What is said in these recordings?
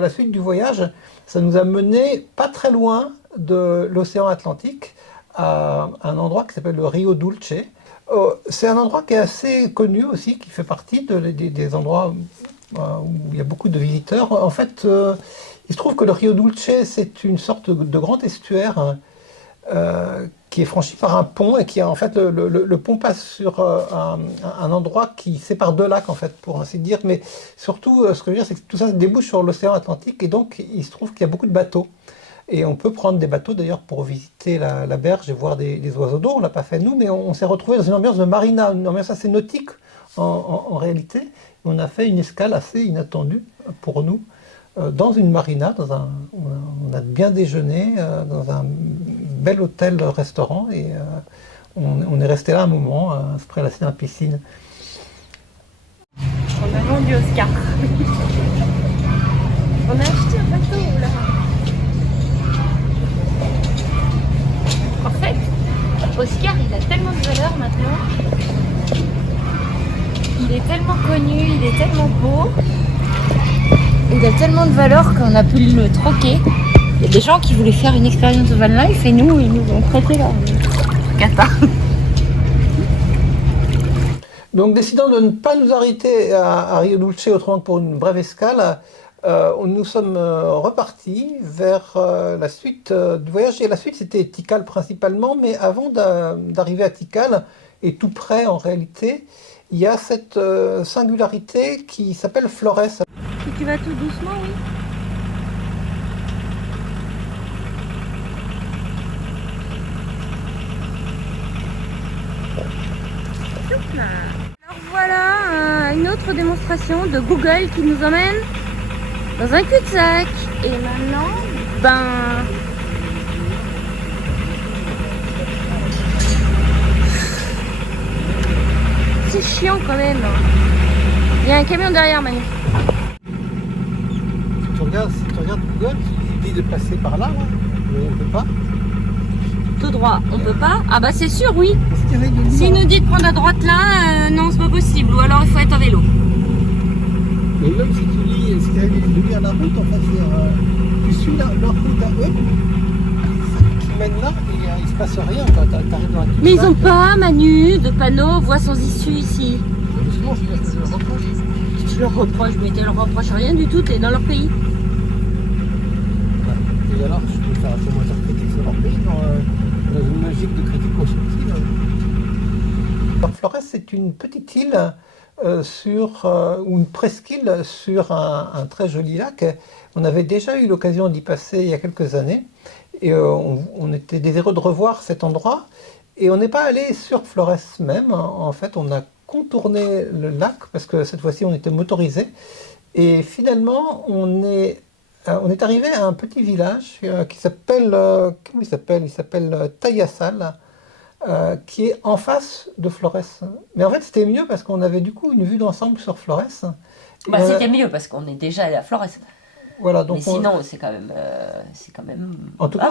à la suite du voyage, ça nous a mené pas très loin de l'océan Atlantique, à un endroit qui s'appelle le Rio Dulce. C'est un endroit qui est assez connu aussi, qui fait partie des endroits où il y a beaucoup de visiteurs. En fait, il se trouve que le Rio Dulce, c'est une sorte de grand estuaire qui est franchi par un pont et qui en fait le pont passe sur un endroit qui sépare deux lacs en fait pour ainsi dire, mais surtout ce que je veux dire c'est que tout ça débouche sur l'océan Atlantique et donc il se trouve qu'il y a beaucoup de bateaux et on peut prendre des bateaux d'ailleurs pour visiter la berge et voir des oiseaux d'eau. On l'a pas fait nous, mais on s'est retrouvé dans une ambiance de marina, une ambiance assez nautique en réalité. On a fait une escale assez inattendue pour nous dans une marina, on a bien déjeuné dans un bel hôtel-restaurant et on est resté là un moment, se prélasser dans la piscine. On a vendu Oscar. On a acheté un bateau là. En fait, Oscar il a tellement de valeur maintenant. Il est tellement connu, il est tellement beau. Il a tellement de valeur qu'on a pu le troquer. Il y a des gens qui voulaient faire une expérience de van life et nous, ils nous ont prêté leur cata. Donc décidant de ne pas nous arrêter à Rio Dulce autrement que pour une brève escale, nous sommes repartis vers la suite du voyage. Et la suite c'était Tikal principalement, mais avant d'arriver à Tikal, et tout près en réalité, il y a cette singularité qui s'appelle Flores. Si tu vas tout doucement, oui. Alors voilà une autre démonstration de Google qui nous emmène dans un cul-de-sac. Et maintenant, c'est chiant quand même. Il y a un camion derrière, Manu. Si tu regardes Google, tu dis de passer par là, mais on ne peut pas. Tout droit, on peut pas? Ah bah c'est sûr, oui. S'il nous dit de prendre à droite là, non c'est pas possible. Ou alors il faut être à vélo. Mais même si tu lis, si tu arrives de lire la route, en fait, tu suis leur route à eux, qui mène là, et il se passe rien quand tu arrives dans la Mais ils ont pas, Manu, de panneaux, voie sans issue ici. Justement, je le reproche. Je leur reproche, mais tu leur reproches rien du tout, t'es dans leur pays. Et alors, je peux faire un commentaire critique sur leur pays dans une logique de critique constructive. Flores, c'est une petite île ou une presqu'île sur un très joli lac. On avait déjà eu l'occasion d'y passer il y a quelques années et on était désireux de revoir cet endroit et on n'est pas allé sur Flores même. En fait, on a contourné le lac parce que cette fois-ci on était motorisé et finalement on est arrivé à un petit village qui s'appelle comment il s'appelle Tayasal, qui est en face de Flores. Mais en fait c'était mieux parce qu'on avait du coup une vue d'ensemble sur Flores. Bah c'était mieux parce qu'on est déjà allé à Flores. Voilà, donc mais sinon c'est quand même en tout cas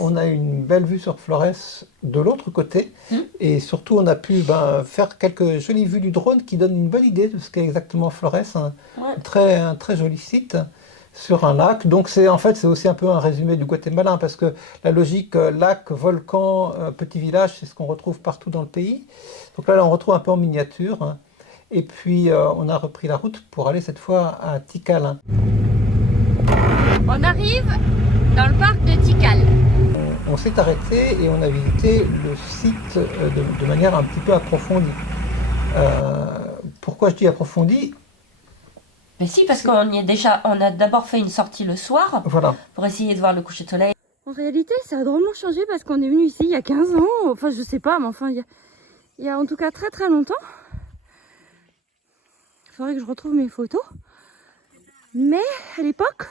on a une belle vue sur Flores de l'autre côté et surtout on a pu faire quelques jolies vues du drone qui donnent une bonne idée de ce qu'est exactement Flores, un très joli site sur un lac. Donc c'est aussi un peu un résumé du Guatemala parce que la logique lac, volcan, petit village, c'est ce qu'on retrouve partout dans le pays. Donc là on retrouve un peu en miniature et puis on a repris la route pour aller cette fois à Tikal. On arrive dans le parc de Tikal. On s'est arrêté et on a visité le site de manière un petit peu approfondie. Pourquoi je dis approfondie? Mais si, parce qu'on a d'abord fait une sortie le soir pour essayer de voir le coucher de soleil. En réalité, ça a drôlement changé parce qu'on est venu ici il y a 15 ans. Enfin, je sais pas, mais enfin, il y a en tout cas très très longtemps. Il faudrait que je retrouve mes photos. Mais à l'époque,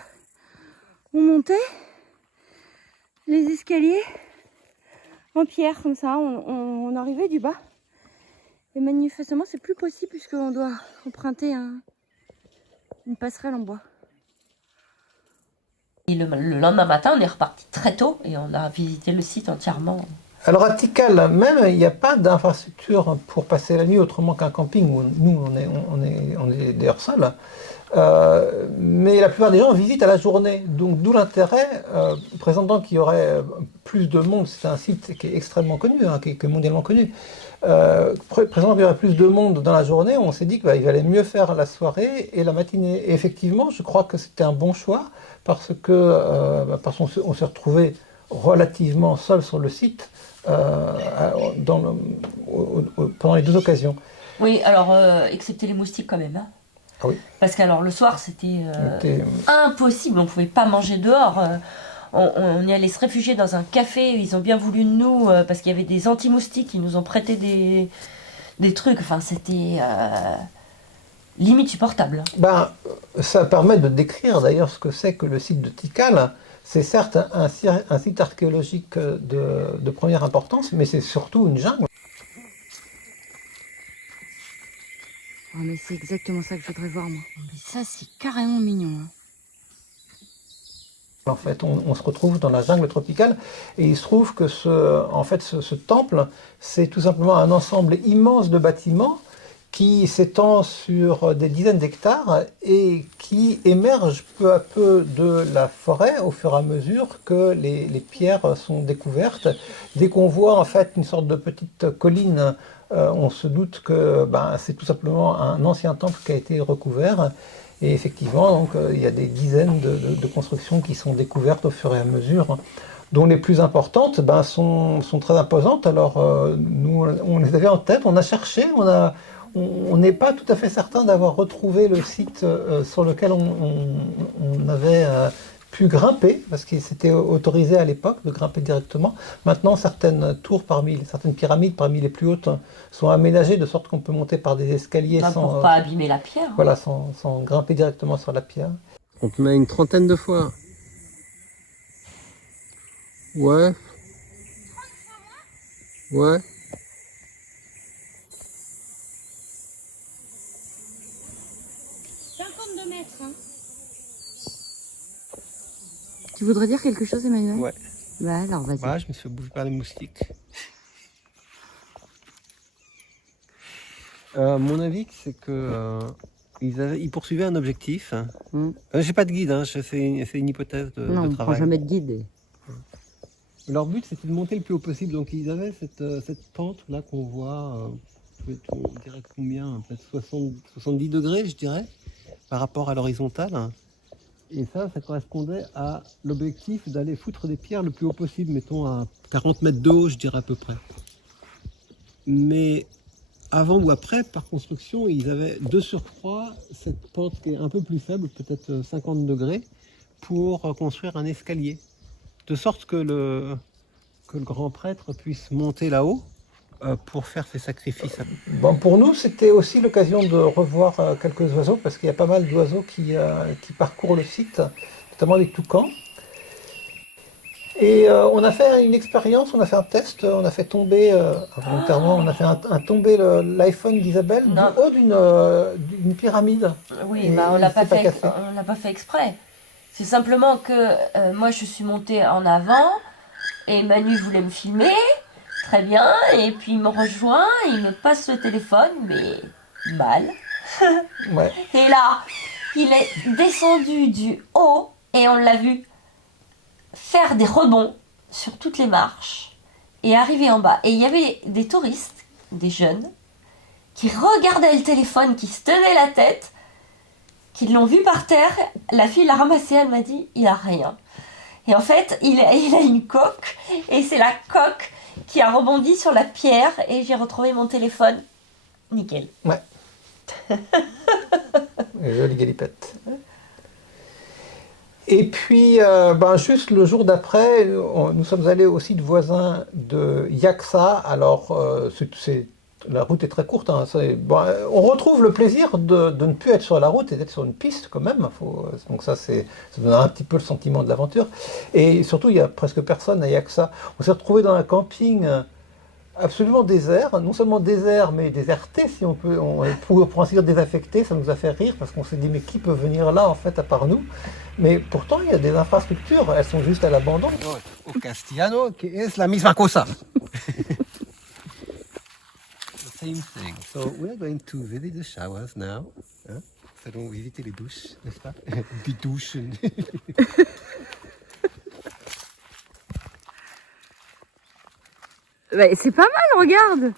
on montait les escaliers en pierre comme ça, on arrivait du bas. Et manifestement c'est plus possible puisqu'on doit emprunter une passerelle en bois. Et le lendemain matin on est reparti très tôt et on a visité le site entièrement. Alors à Tikal même, il n'y a pas d'infrastructure pour passer la nuit autrement qu'un camping où nous on est d'ailleurs seul. Mais la plupart des gens visitent à la journée. Donc d'où l'intérêt, présentant qu'il y aurait plus de monde, c'est un site qui est extrêmement connu, hein, qui est mondialement connu. Présentant qu'il y aurait plus de monde dans la journée, on s'est dit qu'il valait mieux faire la soirée et la matinée. Et effectivement, je crois que c'était un bon choix parce qu'on s'est retrouvé relativement seul sur le site pendant les deux occasions. Oui, alors, excepté les moustiques quand même. Hein. Ah oui. Parce qu'alors, le soir, c'était impossible. On ne pouvait pas manger dehors. On y allait se réfugier dans un café. Ils ont bien voulu de nous parce qu'il y avait des anti-moustiques. Ils nous ont prêté des trucs. Enfin, c'était limite supportable. Ça permet de décrire d'ailleurs ce que c'est que le site de Tikal. C'est certes un site archéologique de première importance, mais c'est surtout une jungle. Oh, mais c'est exactement ça que je voudrais voir, moi. Mais ça, c'est carrément mignon. Hein. En fait, on se retrouve dans la jungle tropicale et il se trouve que ce temple, c'est tout simplement un ensemble immense de bâtiments qui s'étend sur des dizaines d'hectares et qui émerge peu à peu de la forêt au fur et à mesure que les pierres sont découvertes. Dès qu'on voit en fait une sorte de petite colline, on se doute que c'est tout simplement un ancien temple qui a été recouvert. Et effectivement, donc, il y a des dizaines de constructions qui sont découvertes au fur et à mesure, dont les plus importantes sont très imposantes. Alors nous, on les avait en tête, on a cherché, on n'est pas tout à fait certain d'avoir retrouvé le site sur lequel on avait pu grimper, parce qu'il s'était autorisé à l'époque de grimper directement. Maintenant, certaines pyramides parmi les plus hautes sont aménagées de sorte qu'on peut monter par des escaliers pour ne pas abîmer la pierre. Hein. Voilà, sans grimper directement sur la pierre. On te met une trentaine de fois. Ouais. Ouais. Hein. Tu voudrais dire quelque chose, Emmanuel? Ouais. Alors, vas-y. Je me suis fait bouffer par les moustiques. Mon avis, c'est que ils poursuivaient un objectif. J'ai pas de guide, hein, c'est une hypothèse de non, on ne prend jamais de guide. Leur but, c'était de monter le plus haut possible. Donc, ils avaient cette pente là qu'on voit, on dirait combien? Peut-être 70 degrés, je dirais, par rapport à l'horizontale. Et ça correspondait à l'objectif d'aller foutre des pierres le plus haut possible, mettons à 40 mètres de haut, je dirais à peu près. Mais avant ou après, par construction, ils avaient de surcroît cette pente qui est un peu plus faible, peut-être 50 degrés, pour construire un escalier. De sorte que le grand prêtre puisse monter là-haut pour faire ses sacrifices. Pour nous, c'était aussi l'occasion de revoir quelques oiseaux, parce qu'il y a pas mal d'oiseaux qui parcourent le site, notamment les toucans. Et on a fait une expérience, on a fait un test, on a fait tomber, volontairement, on a fait tomber l'iPhone d'Isabelle du haut d'une pyramide. Oui, on l'a pas fait exprès. C'est simplement que moi je suis montée en avant et Manu voulait me filmer. Très bien, et puis il me rejoint, il me passe le téléphone, mais mal. Ouais. Et là, il est descendu du haut et on l'a vu faire des rebonds sur toutes les marches et arriver en bas. Et il y avait des touristes, des jeunes, qui regardaient le téléphone, qui se tenaient la tête, qui l'ont vu par terre. La fille l'a ramassé, elle m'a dit, il a rien. Et en fait, il a une coque, et c'est la coque qui a rebondi sur la pierre et j'ai retrouvé mon téléphone. Nickel. Ouais. Jolie galipette. Et puis, juste le jour d'après, nous sommes allés au site voisin de Yaksa. Alors, la route est très courte. Hein, on retrouve le plaisir de ne plus être sur la route et d'être sur une piste quand même. Donc ça donne un petit peu le sentiment de l'aventure. Et surtout, il n'y a presque personne à Yaksa. On s'est retrouvé dans un camping absolument désert. Non seulement désert, mais déserté, si on peut, pour ainsi dire désaffecté. Ça nous a fait rire parce qu'on s'est dit, mais qui peut venir là en fait à part nous? Mais pourtant, il y a des infrastructures. Elles sont juste à l'abandon. Au castellano, que es la misma cosa. Same thing. So we are going to visit the showers now. Nous allons visiter les douches, n'est-ce pas? Die douchen. Bah, c'est pas mal, regarde.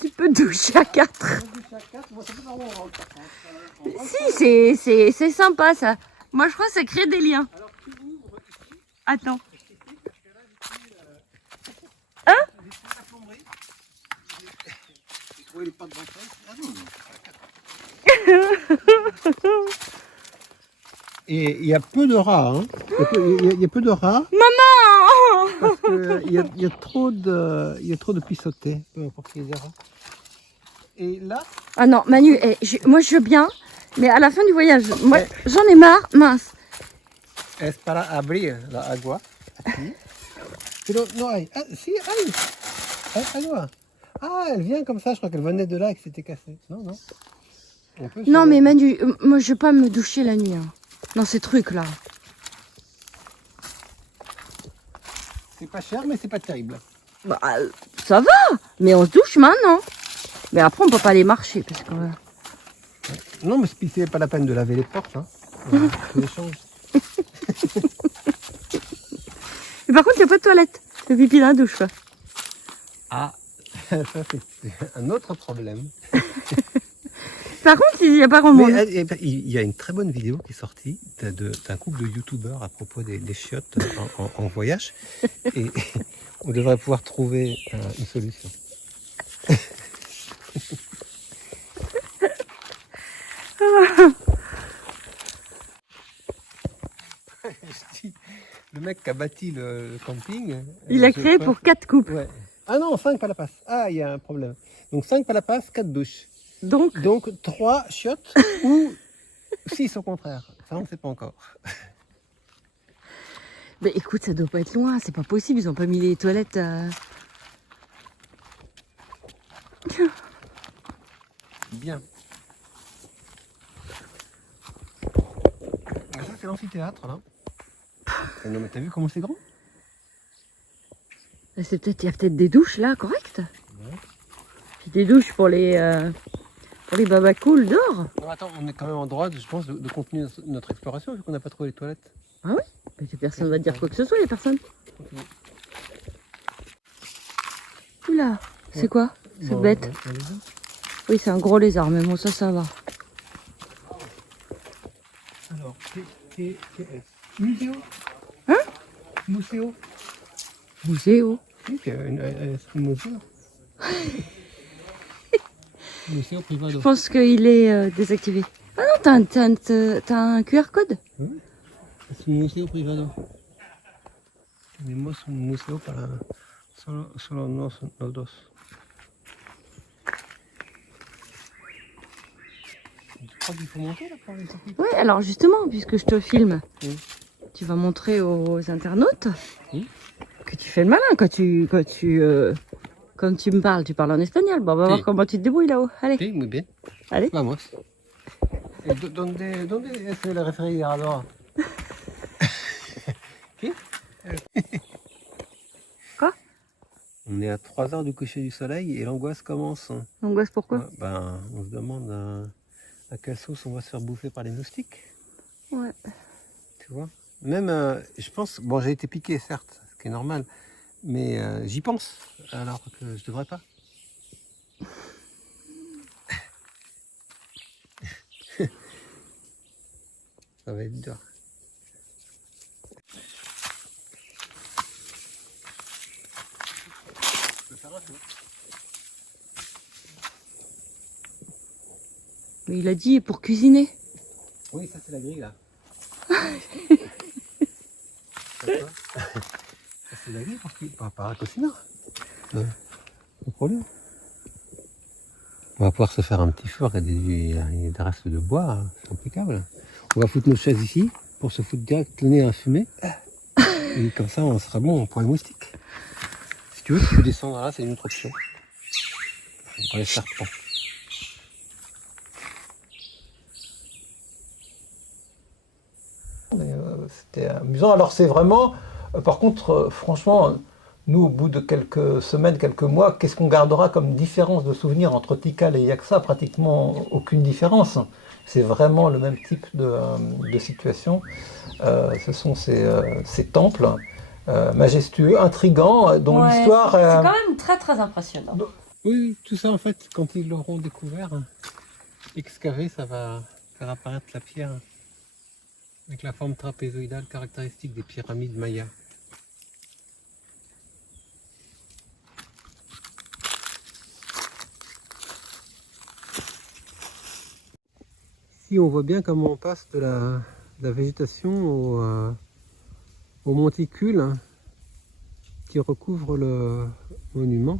Tu peux doucher à 4. Si, c'est sympa ça. Moi je crois que ça crée des liens. Attends. Hein? Et il y a peu de rats, hein. Il y a peu de rats. Maman! Parce qu'il y a trop de pissotés, peu importe les rats. Et là, Ah non, Manu, moi je veux bien, mais à la fin du voyage, moi j'en ai marre, mince. es para abrir la agua aquí. Pero no hay. Ah, si, hay. Hay agua. Ah, elle vient comme ça, je crois qu'elle venait de là et que c'était cassé. Non, non. On peut Non se- mais Manu, moi je veux pas me doucher la nuit. Hein. Dans ces trucs là. C'est pas cher, mais c'est pas terrible. Bah, ça va, mais on se douche maintenant. Mais après on peut pas aller marcher parce que... Non, mais c'est pas la peine de laver les portes. Hein. On échange. Mais par contre il n'y a pas de toilette. Le pipi dans la douche quoi. Ah, ça c'est un autre problème. Par contre il n'y a pas grand monde. Mais il y a une très bonne vidéo qui est sortie d'un couple de youtubeurs à propos des chiottes en voyage. Et on devrait pouvoir trouver une solution. Je dis, le mec qui a bâti le camping... Il a créé pour 4 couples. Ouais. Ah non, 5 palapas. Ah, il y a un problème. Donc 5 palapas, 4 douches. Donc, 3 chiottes ou 6 au contraire. Ça, on ne sait pas encore. mais écoute, ça doit pas être loin, c'est pas possible, ils ont pas mis les toilettes. Bien. Ça, c'est l'amphithéâtre, là. Non, mais t'as vu comment c'est grand? C'est peut-être, il y a peut-être des douches là, correctes. Puis des douches pour les babacools dehors. Non, attends, on est quand même en droit, je pense, de continuer notre exploration vu qu'on n'a pas trouvé les toilettes. Ah oui? Mais personne va te dire quoi que ce soit, les personnes. Oula, c'est quoi cette Bon, bête? allez-y. Oui, c'est un gros lézard, mais bon, ça va. Alors, qu'est-ce? Museo? Hein? Museo? Museo. Oui, c'est un museo. Museo Je privado. pense qu'il est désactivé. Ah non, t'as un QR code? Es un museo privado. Tenemos un museo para solo nos dos. Tu crois qu'il faut monter là pour aller sortir? Ouais, alors justement, puisque je te filme, Oui. tu vas montrer aux internautes Oui. que tu fais le malin quand tu me parles. Tu parles en espagnol. Bon, on va Oui. voir comment tu te débrouilles là-haut. Allez, Sí, muy bien. allez. Vamos. ¿Dónde es el refrigerador? ¿Qué? Quoi? On est à 3 heures du coucher du soleil et l'angoisse commence. Angoisse pourquoi? Ouais, ben, on se demande à quelle sauce on va se faire bouffer par les moustiques. Ouais. Tu vois? Même, je pense, bon, j'ai été piqué, certes, ce qui est normal, mais j'y pense, alors que je devrais pas. Ça va être dur. Mais il a dit pour cuisiner. Oui, ça c'est la grille là. Ça c'est la grille parce que par un cossinard. Pas de problème. On va pouvoir se faire un petit feu, il y a des restes de bois, hein, c'est impeccable. On va foutre nos chaises ici pour se foutre direct le nez à fumer. Et comme ça on sera bon pour les moustiques. Si tu veux, tu peux descendre là, c'est une autre option. Pour les serpents. C'était amusant. Alors c'est vraiment, par contre, franchement, nous, au bout de quelques semaines, quelques mois, qu'est-ce qu'on gardera comme différence de souvenirs entre Tikal et Yaksa? Pratiquement aucune différence. c'est vraiment le même type de situation. Ce sont ces temples majestueux, intrigants, dont Ouais, l'histoire... c'est quand même très très impressionnant. Oui, tout ça en fait, quand ils l'auront découvert, excavé, ça va faire apparaître la pierre avec la forme trapézoïdale caractéristique des pyramides mayas. Ici, on voit bien comment on passe de la végétation au monticule qui recouvre le monument,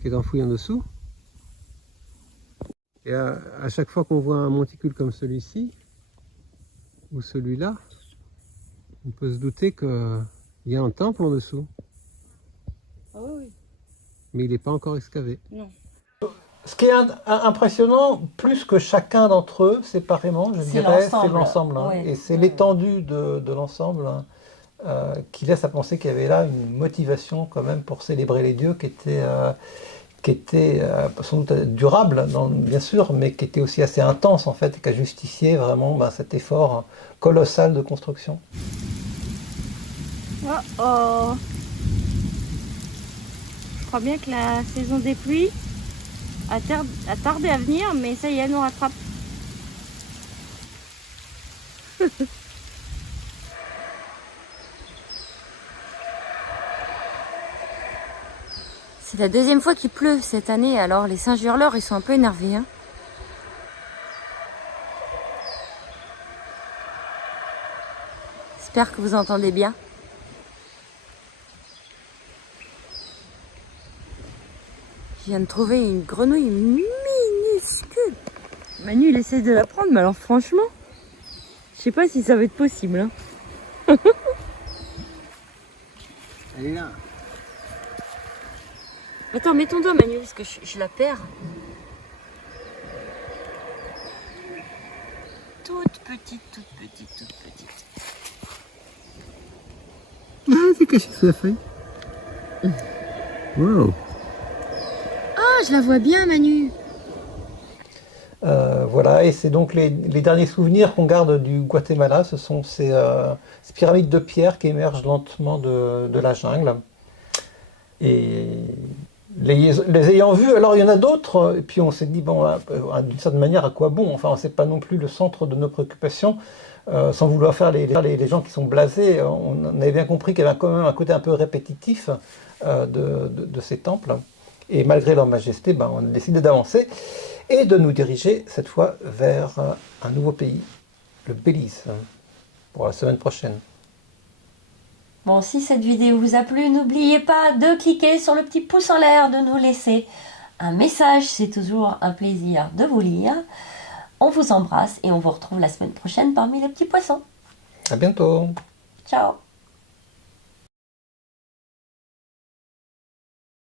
qui est enfoui en dessous. Et à chaque fois qu'on voit un monticule comme celui-ci, ou celui-là, on peut se douter qu'il y a un temple en dessous. Ah oui. Mais il n'est pas encore excavé. Non. Ce qui est impressionnant, plus que chacun d'entre eux, séparément, je dirais, c'est l'ensemble. Hein. Ouais. Et c'est l'étendue de l'ensemble hein, qui laisse à penser qu'il y avait là une motivation quand même pour célébrer les dieux qui était sans doute durable, bien sûr, mais qui était aussi assez intense en fait, et qui a justifié vraiment cet effort colossal de construction. Oh oh. Je crois bien que la saison des pluies a tardé à venir, mais ça y est, elle nous rattrape. C'est la deuxième fois qu'il pleut cette année, alors les singes hurleurs, ils sont un peu énervés. Hein. J'espère que vous entendez bien. Je viens de trouver une grenouille minuscule. Manu, il essaie de la prendre, mais alors franchement, je sais pas si ça va être possible. Hein. Elle est là. Attends, mets ton doigt, Manu, parce que je la perds. Toute petite, toute petite, toute petite. Ah, c'est caché sous la feuille. Wow. Ah, je la vois bien, Manu. Voilà, et c'est donc les derniers souvenirs qu'on garde du Guatemala, ce sont ces pyramides de pierre qui émergent lentement de la jungle. Et les ayant vus, alors il y en a d'autres, et puis on s'est dit, bon, d'une certaine manière, à quoi bon? Enfin, c'est pas non plus le centre de nos préoccupations, sans vouloir faire les gens qui sont blasés, on avait bien compris qu'il y avait quand même un côté un peu répétitif de ces temples, et malgré leur majesté, on a décidé d'avancer, et de nous diriger cette fois vers un nouveau pays, le Belize, pour la semaine prochaine. Bon, si cette vidéo vous a plu, n'oubliez pas de cliquer sur le petit pouce en l'air, de nous laisser un message, c'est toujours un plaisir de vous lire. On vous embrasse et on vous retrouve la semaine prochaine parmi les petits poissons. À bientôt. Ciao.